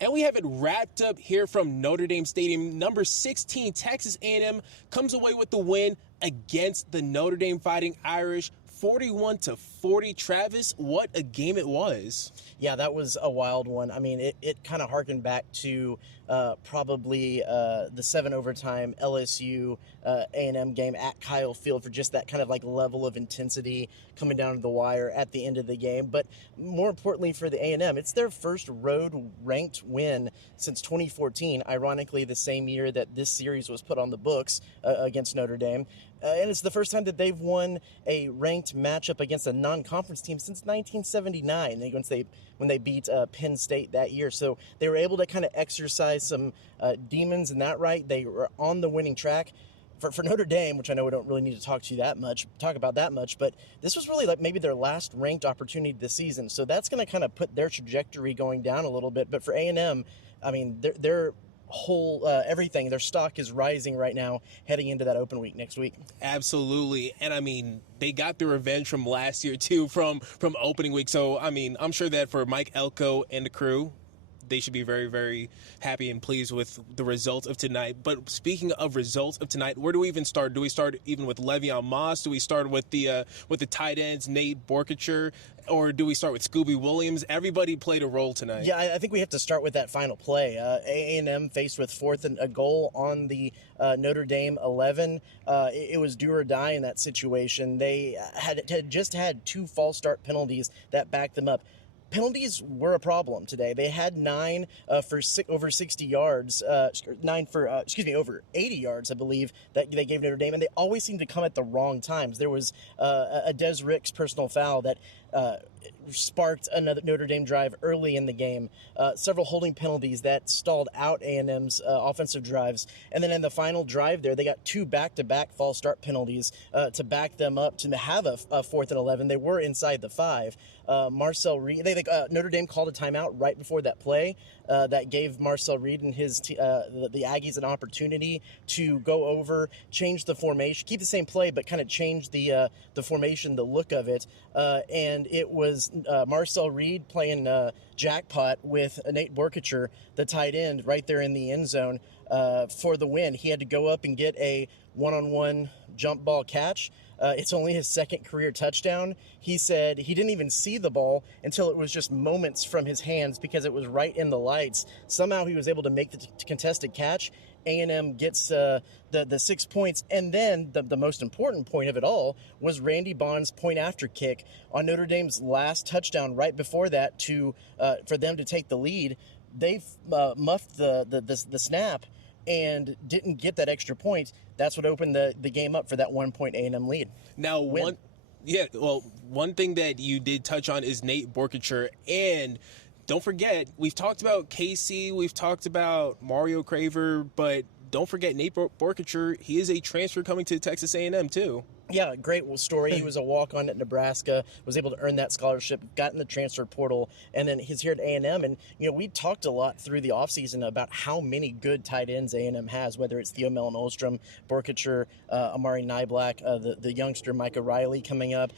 And we have it wrapped up here from Notre Dame Stadium. Number 16, Texas A&M comes away with the win against the Notre Dame Fighting Irish, 41-40. Travis, what a game it was. Yeah, that was a wild one. I mean, it kind of harkened back to probably the 7 overtime LSU A&M game at Kyle Field for just that kind of like level of intensity coming down to the wire at the end of the game. But more importantly for the A&M, it's their first road ranked win since 2014, ironically the same year that this series was put on the books against Notre Dame. And it's the first time that they've won a ranked matchup against a non-conference team since 1979, when they beat Penn State that year. So they were able to kind of exercise some demons in that right. They were on the winning track. For Notre Dame, which I know we don't really need to talk about that much, but this was really like maybe their last ranked opportunity this season. So that's going to kind of put their trajectory going down a little bit. But for A&M, I mean, their whole everything, their stock is rising right now heading into that open week next week. Absolutely. And I mean, they got the revenge from last year too, from opening week. So I mean, I'm sure that for Mike Elko and the crew, they should be very, very happy and pleased with the results of tonight. But speaking of results of tonight, where do we even start? Do we start even with Le'Veon Moss? Do we start with the tight ends, Nate Borkature? Or do we start with Scooby Williams? Everybody played a role tonight. Yeah, I think we have to start with that final play. A&M faced with fourth and a goal on the Notre Dame 11. It was do or die in that situation. They had just had 2 false start penalties that backed them up. Penalties were a problem today. They had 9 for over 60 yards, 9 for, over 80 yards, I believe, that they gave Notre Dame, and they always seemed to come at the wrong times. There was a Des Ricks personal foul that sparked another Notre Dame drive early in the game, several holding penalties that stalled out A&M's offensive drives, and then in the final drive there, they got 2 back-to-back false start penalties to back them up to have a 4th and 11. They were inside the 5. Marcel Reed, Notre Dame called a timeout right before that play that gave Marcel Reed and the Aggies an opportunity to go over, change the formation, keep the same play, but kind of change the formation, the look of it, and it was Marcel Reed playing jackpot with Nate Borkature, the tight end, right there in the end zone for the win. He had to go up and get a one-on-one jump ball catch. It's only his 2nd career touchdown. He said he didn't even see the ball until it was just moments from his hands because it was right in the lights. Somehow he was able to make the contested catch. A&M gets the 6 points, and then the most important point of it all was Randy Bond's point after kick on Notre Dame's last touchdown right before that for them to take the lead. They muffed the snap and didn't get that extra point. That's what opened the game up for that 1-point A&M lead. Now, one thing that you did touch on is Nate Borkature, and don't forget, we've talked about Casey, we've talked about Mario Craver, but don't forget Nate Borkature. He is a transfer coming to Texas A&M too. Yeah, great story. He was a walk-on at Nebraska, was able to earn that scholarship, got in the transfer portal, and then he's here at A&M. And, we talked a lot through the offseason about how many good tight ends A&M has, whether it's Theo Mellon-Olstrom, Borkature, Amari Nyblack, the youngster Micah Riley coming up.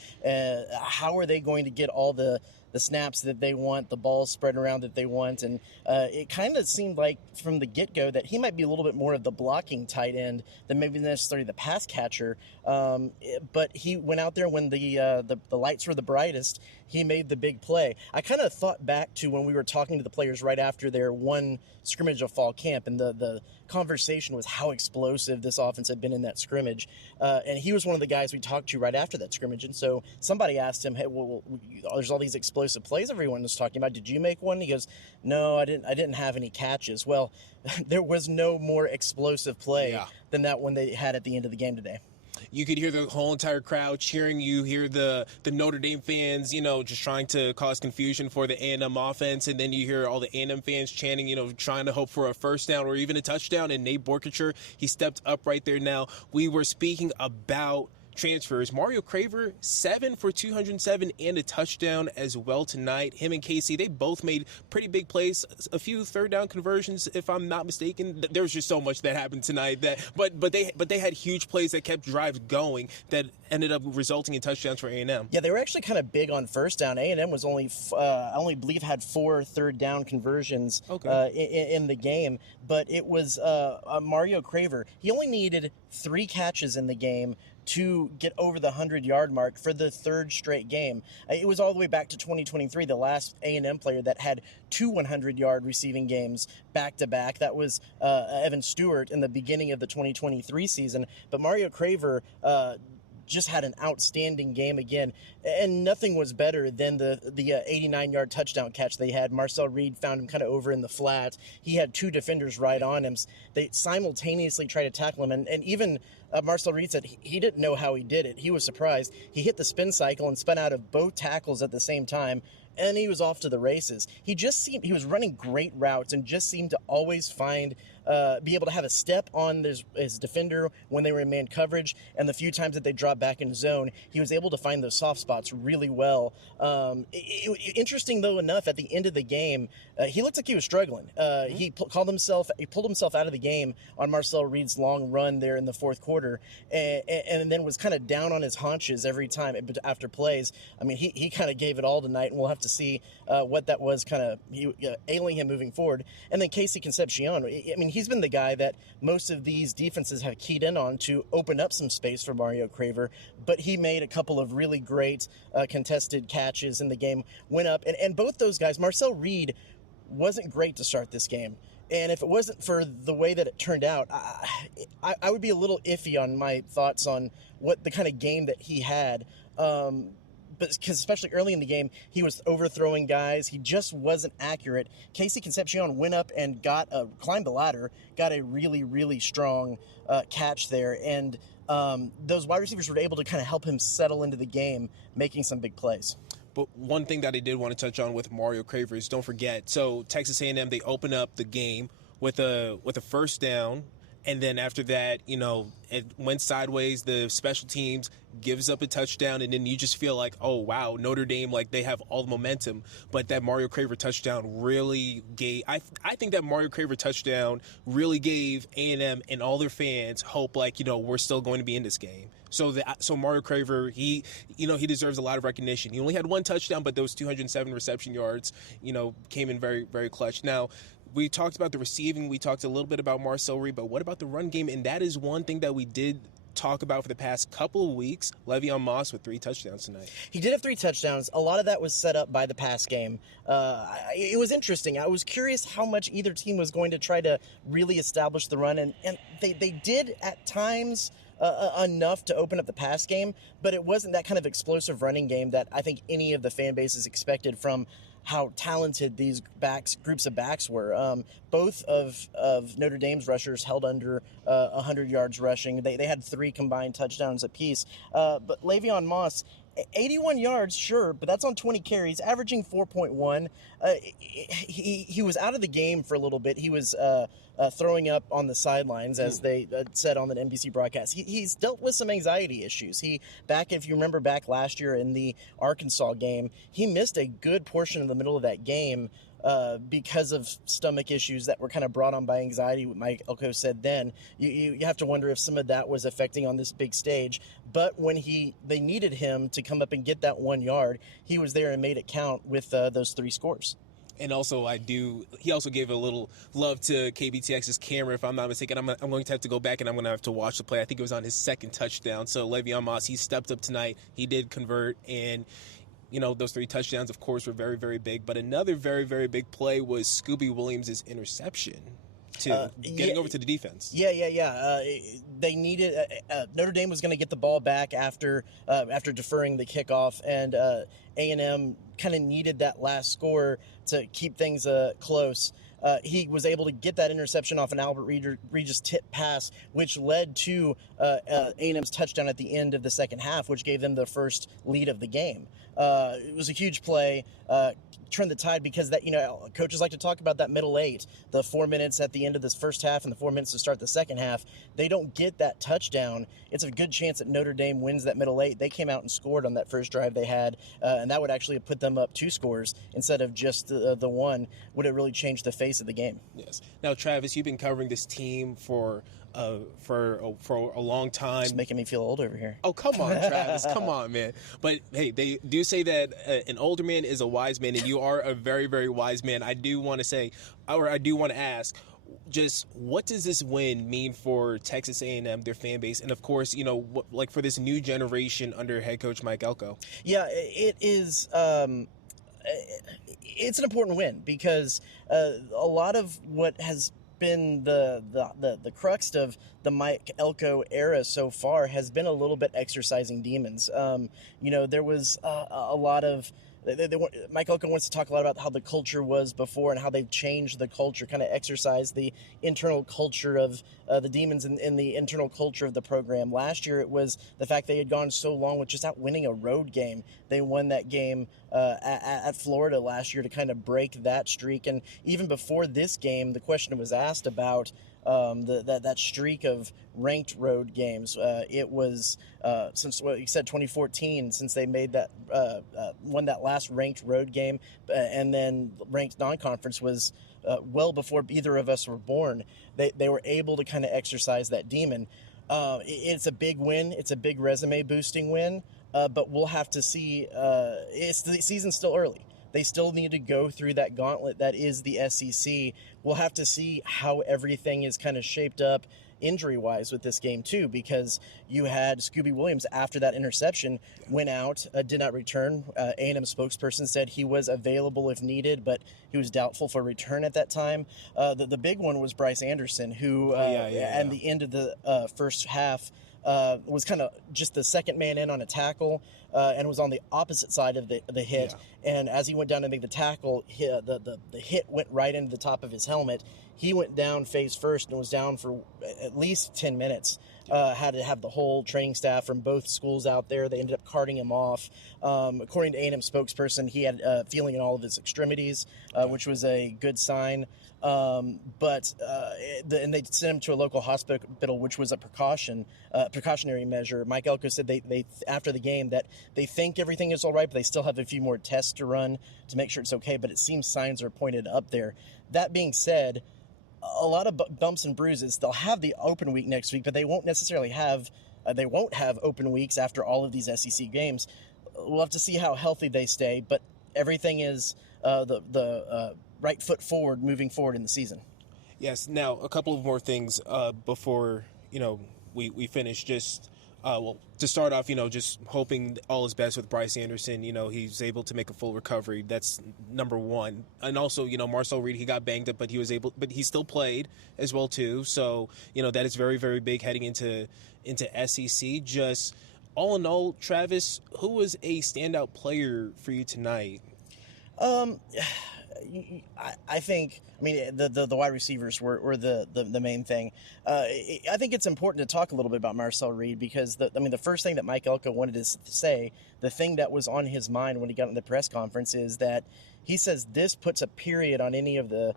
How are they going to get all the snaps that they want, the balls spread around that they want? And it kind of seemed like from the get-go that he might be a little bit more of the blocking tight end than maybe necessarily the pass catcher. But he went out there when the lights were the brightest. He made the big play. I kind of thought back to when we were talking to the players right after their one scrimmage of fall camp, and the conversation was how explosive this offense had been in that scrimmage. And he was one of the guys we talked to right after that scrimmage. And so somebody asked him, hey, well, there's all these explosive plays everyone was talking about. Did you make one? He goes, no, I didn't have any catches. Well, there was no more explosive play than that one they had at the end of the game today. You could hear the whole entire crowd cheering. You hear the Notre Dame fans, just trying to cause confusion for the A&M offense. And then you hear all the A&M fans chanting, trying to hope for a first down or even a touchdown. And Nate Borkature, he stepped up right there. Now, we were speaking about transfers. Mario Craver, 7 for 207 and a touchdown as well tonight. Him and Casey, they both made pretty big plays. A few third down conversions, if I'm not mistaken. There was just so much that happened tonight. But they had huge plays that kept drives going that ended up resulting in touchdowns for A&M. Yeah, they were actually kind of big on first down. A&M was I only believe had 4 third down conversions in the game, but it was Mario Craver. He only needed 3 catches in the game to get over the 100-yard mark for the 3rd straight game. It was all the way back to 2023, the last A&M player that had 2 100-yard receiving games back-to-back. That was Evan Stewart in the beginning of the 2023 season. But Mario Craver just had an outstanding game again, and nothing was better than the 89-yard touchdown catch they had. Marcel Reed found him kind of over in the flat. He had 2 defenders right on him. They simultaneously tried to tackle him, and even Marcel Reed said he didn't know how he did it. He was surprised. He hit the spin cycle and spun out of both tackles at the same time, and he was off to the races. He was running great routes and just seemed to always be able to have a step on his defender when they were in man coverage, and the few times that they dropped back in zone, he was able to find those soft spots really well. Interesting though enough, at the end of the game, he looked like he was struggling. He pulled himself out of the game on Marcel Reed's long run there in the 4th quarter, and then was kind of down on his haunches every time after plays. I mean, he kind of gave it all tonight, and we'll have to see what that was kind of ailing him moving forward. And then Casey Concepcion, I mean, he's been the guy that most of these defenses have keyed in on to open up some space for Mario Craver, but he made a couple of really great contested catches in the game, went up, and both those guys, Marcel Reed wasn't great to start this game. And if it wasn't for the way that it turned out, I would be a little iffy on my thoughts on what the kind of game that he had. But because especially early in the game, he was overthrowing guys. He just wasn't accurate. Casey Concepcion went up and climbed the ladder, got a really, really strong catch there. And those wide receivers were able to kind of help him settle into the game, making some big plays. But one thing that I did want to touch on with Mario Craver is, don't forget, so Texas A&M, they open up the game with a first down. And then after that, it went sideways. The special teams gives up a touchdown, and then you just feel like, oh, wow, Notre Dame, like, they have all the momentum. But that Mario Craver touchdown really gave – I think that Mario Craver touchdown really gave A&M and all their fans hope, like, we're still going to be in this game. So Mario Craver, he deserves a lot of recognition. He only had 1 touchdown, but those 207 reception yards, came in very, very clutch. Now, we talked about the receiving. We talked a little bit about Marcel Reed, but what about the run game? And that is one thing that we did talk about for the past couple of weeks. Le'Veon Moss with 3 touchdowns tonight. He did have 3 touchdowns. A lot of that was set up by the pass game. It was interesting. I was curious how much either team was going to try to really establish the run, and they did at times enough to open up the pass game, but it wasn't that kind of explosive running game that I think any of the fan bases expected from how talented these groups of backs were. Both of Notre Dame's rushers held under 100 yards rushing. They had 3 combined touchdowns apiece. But Le'Veon Moss, 81 yards, sure, but that's on 20 carries, averaging 4.1. He was out of the game for a little bit. He was throwing up on the sidelines, as they said on the NBC broadcast. He's dealt with some anxiety issues. If you remember back last year in the Arkansas game, he missed a good portion of the middle of that game because of stomach issues that were kind of brought on by anxiety, what Mike Elko said then. You have to wonder if some of that was affecting on this big stage. But when they needed him to come up and get that 1 yard, he was there and made it count with those 3 scores. And also, he also gave a little love to KBTX's camera, if I'm not mistaken. I'm going to have to go back and I'm going to have to watch the play. I think it was on his 2nd touchdown. So Le'Veon Moss, he stepped up tonight. He did convert, and those 3 touchdowns, of course, were very, very big. But another very, very big play was Scooby Williams' interception to getting over to the defense. Yeah. They needed Notre Dame was going to get the ball back after deferring the kickoff, and A&M kind of needed that last score to keep things close. He was able to get that interception off an Albert Regis tip pass, which led to A&M's touchdown at the end of the second half, which gave them the first lead of the game. It was a huge play. turn the tide, because that, coaches like to talk about that middle eight, the 4 minutes at the end of this first half and the 4 minutes to start the second half. They don't get that touchdown. It's a good chance that Notre Dame wins that middle eight. They came out and scored on that first drive they had, and that would actually put them up 2 scores instead of just the one. Would it really change the face of the game? Yes. Now, Travis, you've been covering this team for a long time. It's making me feel old over here. Oh, come on, Travis. Come on, man. But, hey, they do say that an older man is a wise man, and you are a very, very wise man. I do want to ask, just what does this win mean for Texas A&M, their fan base, and, of course, like for this new generation under head coach Mike Elko? Yeah, it is it's an important win, because a lot of what has been the crux of the Mike Elko era so far has been a little bit exercising demons. There was a lot of Mike Elko wants to talk a lot about how the culture was before and how they've changed the culture, kind of exercised the internal culture of the demons in the internal culture of the program. Last year, it was the fact they had gone so long with just out winning a road game. They won that game at Florida last year to kind of break that streak. And even before this game, the question was asked about that streak of ranked road games. It was since you said 2014, since they made that won that last ranked road game, and then ranked non-conference was well before either of us were born. They were able to kind of exercise that demon. It's a big win. It's a big resume boosting win. But we'll have to see. The season's still early. They still need to go through that gauntlet that is the SEC. We'll have to see how everything is kind of shaped up injury-wise with this game, too, because you had Scooby Williams, after that interception, went out, did not return. A&M spokesperson said he was available if needed, but he was doubtful for return at that time. The big one was Bryce Anderson, who at the end of the first half was kind of just the second man in on a tackle, and was on the opposite side of the hit. Yeah. And as he went down to make the tackle, the hit went right into the top of his helmet. He went down face first and was down for at least 10 minutes. Had to have the whole training staff from both schools out there. They ended up carting him off. According to A&M spokesperson, he had feeling in all of his extremities, which was a good sign. And they sent him to a local hospital, which was a precautionary measure. Mike Elko said they after the game that they think everything is all right, but they still have a few more tests to run to make sure it's okay. But it seems signs are pointed up there. That being said, a lot of bumps and bruises. They'll have the open week next week, but they won't necessarily have open weeks after all of these SEC games. We'll have to see how healthy they stay, but everything is the right foot forward moving forward in the season. Yes. Now, a couple of more things before we finish. Just to start off, just hoping all is best with Bryce Anderson. He's able to make a full recovery. That's number one. And also, Marcel Reed, he got banged up, but he still played as well too. So, that is very, very big heading into SEC. Just all in all, Travis, who was a standout player for you tonight? I think, the wide receivers were the main thing. I think it's important to talk a little bit about Marcel Reed, because the first thing that Mike Elko wanted to say, the thing that was on his mind when he got in the press conference, is that he says this puts a period on any of the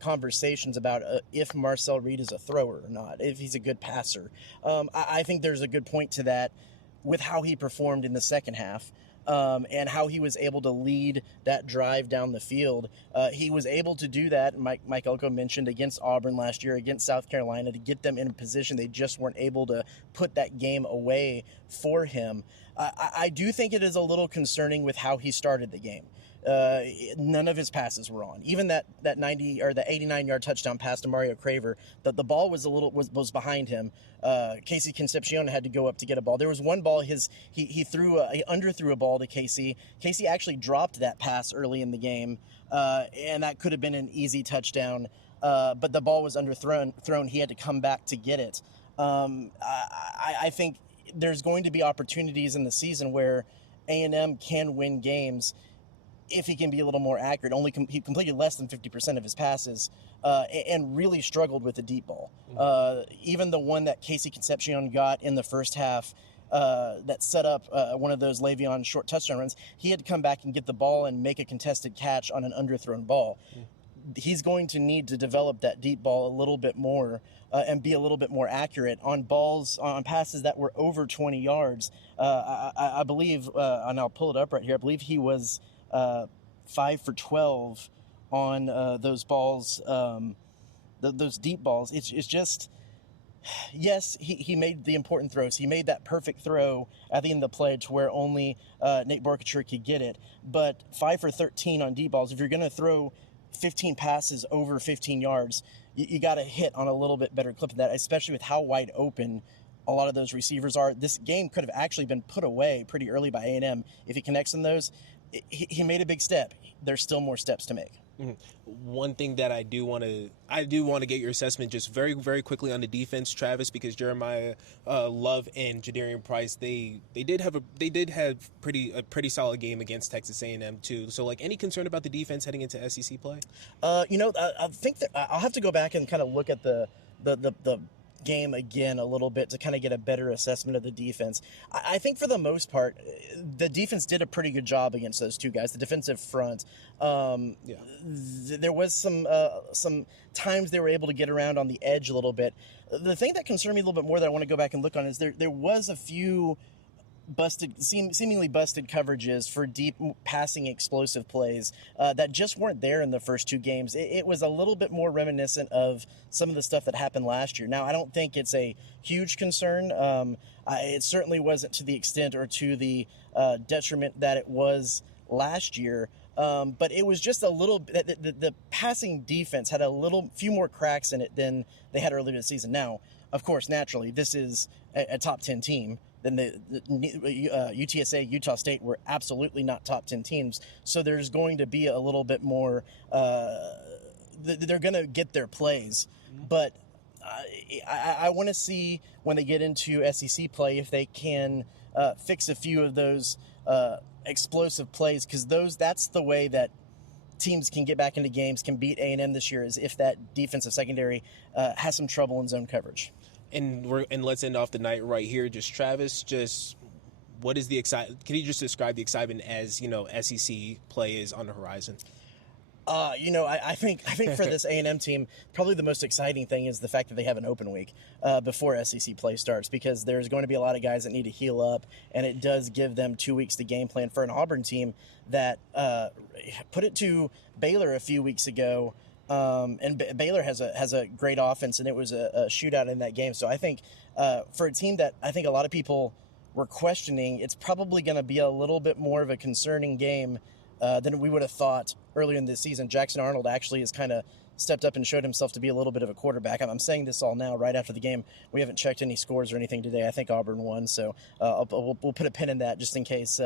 conversations about if Marcel Reed is a thrower or not, if he's a good passer. I think there's a good point to that with how he performed in the second half. And how he was able to lead that drive down the field. He was able to do that, Mike Elko mentioned, against Auburn last year, against South Carolina, to get them in a position. They just weren't able to put that game away for him. I do think it is a little concerning with how he started the game. None of his passes were on. Even that 90 or the 89-yard touchdown pass to Mario Craver, the ball was behind him. Casey Concepcion had to go up to get a ball. There was one ball he underthrew a ball to Casey. Casey actually dropped that pass early in the game, and that could have been an easy touchdown. But the ball was underthrown. He had to come back to get it. I think there's going to be opportunities in the season where A&M can win games if he can be a little more accurate. He completed less than 50% of his passes and really struggled with the deep ball. Even the one that Casey Concepcion got in the first half, that set up one of those Le'Veon short touchdown runs, he had to come back and get the ball and make a contested catch on an underthrown ball. He's going to need to develop that deep ball a little bit more and be a little bit more accurate on balls, on passes that were over 20 yards. I believe, and I'll pull it up right here, I believe he was 5 for 12 on those balls, those deep balls. It's just, yes, he made the important throws. He made that perfect throw at the end of the play to where only Nate Barkacher could get it. But 5 for 13 on deep balls, if you're going to throw 15 passes over 15 yards, you got to hit on a little bit better clip of that, especially with how wide open a lot of those receivers are. This game could have actually been put away pretty early by A&M. If he connects on those, he made a big step. There's still more steps to make. Mm-hmm. One thing that I do want to get your assessment just very, very quickly on the defense, Travis, because Jeremiah Love and Jadarian Price, they did have a pretty solid game against Texas A&M too. So, like, any concern about the defense heading into SEC play? I think that I'll have to go back and kind of look at the game again a little bit to kind of get a better assessment of the defense. I think for the most part, the defense did a pretty good job against those two guys, the defensive front. There was some times they were able to get around on the edge a little bit. The thing that concerned me a little bit more that I want to go back and look on is there was a few seemingly busted coverages for deep passing explosive plays that just weren't there in the first two games. It was a little bit more reminiscent of some of the stuff that happened last year. Now, I don't think it's a huge concern. It certainly wasn't to the extent or to the detriment that it was last year. But it was just a little bit, the passing defense had a few more cracks in it than they had earlier in the season. Now, of course, naturally, this is a top 10 team. Then the UTSA, Utah State were absolutely not top 10 teams. So there's going to be a little bit more, they're going to get their plays. But I want to see when they get into SEC play if they can fix a few of those explosive plays, because that's the way that teams can get back into games, can beat A&M this year, is if that defensive secondary has some trouble in zone coverage. And let's end off the night right here. Just Travis, what is the excitement? Can you just describe the excitement as SEC play is on the horizon? I think for this A&M team, probably the most exciting thing is the fact that they have an open week before SEC play starts, because there's going to be a lot of guys that need to heal up, and it does give them 2 weeks to game plan for an Auburn team that put it to Baylor a few weeks ago. And Baylor has a great offense, and it was a shootout in that game. So I think for a team that I think a lot of people were questioning, it's probably going to be a little bit more of a concerning game than we would have thought earlier in this season. Jackson Arnold actually has kind of stepped up and showed himself to be a little bit of a quarterback. I'm saying this all now right after the game. We haven't checked any scores or anything today. I think Auburn won, so we'll put a pin in that just in case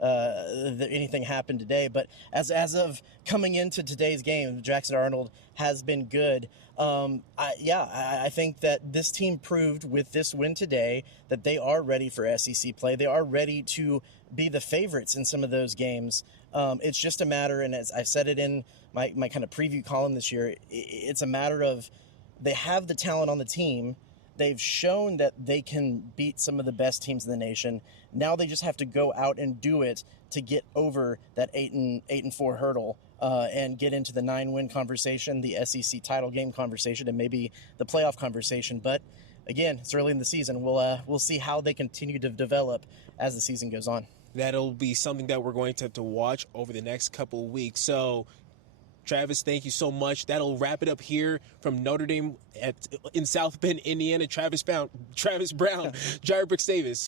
anything happened today. But as of coming into today's game, Jackson Arnold has been good. I think that this team proved with this win today that they are ready for SEC play. They are ready to be the favorites in some of those games. It's just a matter, and as I've said it in my kind of preview column this year, it's a matter of they have the talent on the team. They've shown that they can beat some of the best teams in the nation. Now they just have to go out and do it to get over that 8-4 hurdle and get into the 9-win conversation, the SEC title game conversation, and maybe the playoff conversation. But again, it's early in the season. We'll see how they continue to develop as the season goes on. That'll be something that we're going to have to watch over the next couple of weeks. So, Travis, thank you so much. That'll wrap it up here from Notre Dame in South Bend, Indiana. Travis Brown, Jair Brooks-Davis.